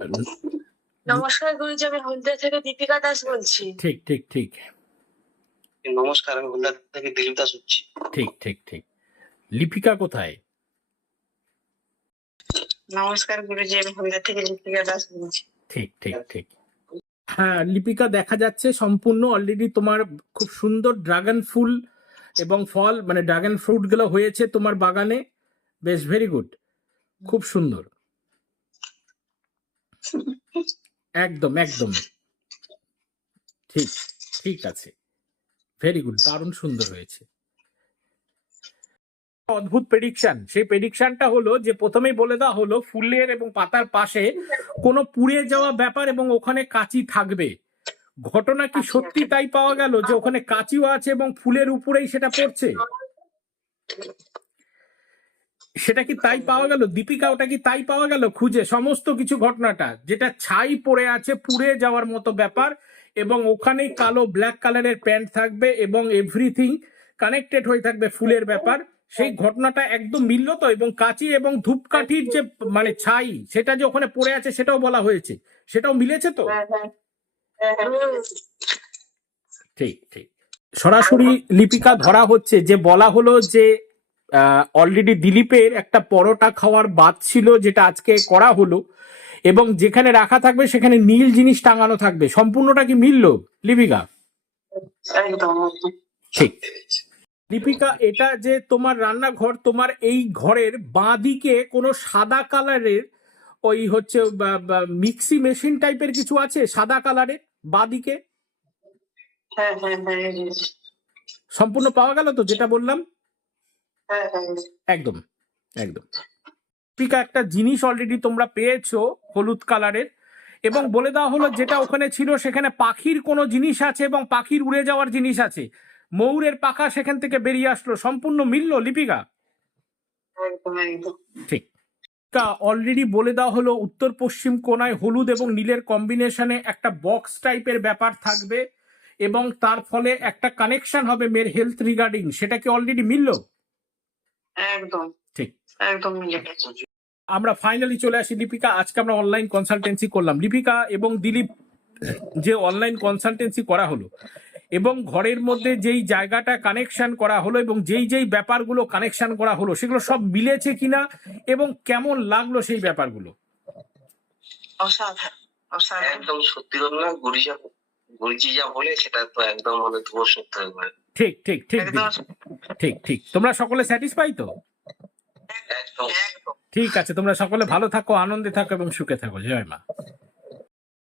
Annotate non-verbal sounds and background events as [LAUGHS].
[LAUGHS] নমস্কার গুরুজি আমি হলদিয়া থেকে দীপিকা দাস বলছি। ঠিক ঠিক ঠিক। নমস্কার আমি হলদা থেকে দিলীপ দাস হচ্ছি ঠিক ঠিক ঠিক। লিপিকা কোথায়? নমস্কার গুরুজি আমি হলদিয়া থেকে দীপিকা দাস বলছি। ঠিক ঠিক ঠিক। হ্যাঁ লিপিকা দেখা যাচ্ছে সম্পূর্ণ অলরেডি তোমার খুব সুন্দর ড্রাগন ফুল এবং ফল মানে ড্রাগন ফ্রুটগুলো হয়েছে তোমার বাগানে। বেশ ভেরি গুড খুব সুন্দর। একদম একদম। ঠিক ঠিক আছে। ভেরি গুড দারুণ সুন্দর হয়েছে। অদ্ভুত প্রেডিকশন সেই প্রেডিকশনটা হলো যে প্রথমেই বলে দেওয়া হলো ফুলের এবং পাতার পাশে কোনো পুড়ে যাওয়া ব্যাপার এবং ওখানে কাঁচি থাকবে। ঘটনা কি সত্যি তাই পাওয়া গেল যে ওখানে কাঁচিও আছে এবং ফুলের উপরেই সেটা পড়ছে? সেটা কি তাই পাওয়া গেল? দীপিকা ওটা কি তাই পাওয়া গেল? খুঁজে সমস্ত কিছু ঘটনাটা। যেটা ছাই পড়ে আছে পুড়ে যাওয়ার মতো ব্যাপার এবং ওখানেই কালো ব্ল্যাক কালারের প্যান্ট থাকবে এবং এভরিথিং কানেক্টেড হয়ে থাকবে ফুলের ব্যাপার। সেই ঘটনাটা একদম মিলল তো এবং কাঁচি এবং ধূপকাঠির যে মানে ছাই সেটা যে ওখানে পড়ে আছে সেটাও বলা হয়েছে। সেটাও মিলেছে তো? ঠিক ঠিক। সরাসরি লিপিকা ধরা হচ্ছে যে বলা হলো যে অলরেডি দিলীপের একটা পরোটা খাওয়ার বাদ ছিল যেটা আজকে করা হলো। এবং যেখানে রাখা থাকবে সেখানে নীল জিনিস টাঙানো থাকবে। সম্পূর্ণটা কি মিলল লিপিকা? ঠিক। লিপিকা এটা যে তোমার রান্নাঘর তোমার এই ঘরের বাঁ দিকে কোনো সাদা কালারের ওই হচ্ছে মিক্সি মেশিন টাইপের কিছু আছে? সাদা কালারের বাঁ দিকে হ্যাঁ হ্যাঁ হ্যাঁ সম্পূর্ণ পাওয়া গেল তো যেটা বললাম? একদম একদম। লিপিকা একটা জিনিস অলরেডি তোমরা পেয়েছ হলুদ কালারের এবং বলে দেওয়া হলো যেটা ওখানে ছিল সেখানে পাখির কোনো জিনিস আছে এবং পাখির উড়ে যাওয়ার জিনিস আছে। ময়ূরের পাখা সেখান থেকে বেরিয়ে আসলো সম্পূর্ণ মিলল লিপিকা? ঠিক। অলরেডি বলে দেওয়া হলো উত্তর পশ্চিম কোনায় হলুদ এবং নীলের কম্বিনেশনে একটা বক্স টাইপের ব্যাপার থাকবে এবং তার ফলে একটা কানেকশন হবে মেয়ের হেলথ রিগার্ডিং সেটা কি অলরেডি মিলল? একদম। ঠিক। একদম আমরা ফাইনালি চলে আসি লিপিকা আজকে আমরা অনলাইন কনসালটেন্সি করলাম। লিপিকা এবং দিলীপ যে অনলাইন কনসালটেন্সি করা হলো এবং ঘরের মধ্যে যেই জায়গাটা কানেকশন করা হলো এবং যেই যেই ব্যাপারগুলো কানেকশন করা হলো সেগুলো সব মিলেছে কিনা এবং কেমন লাগল সেই ব্যাপারগুলো? অসাধারণ। অসাধারণ। একদম সত্যি কথা না গুরুজি গুরুজি যা বলে সেটা তো একদম মানে ধুবো সত্য ঠিক ঠিক ঠিক ঠিক ঠিক। তোমরা সকলে স্যাটিসফাই তো? ঠিক আছে তোমরা সকলে ভালো থাকো আনন্দে থাকো এবং সুখে থাকো। জয় মা।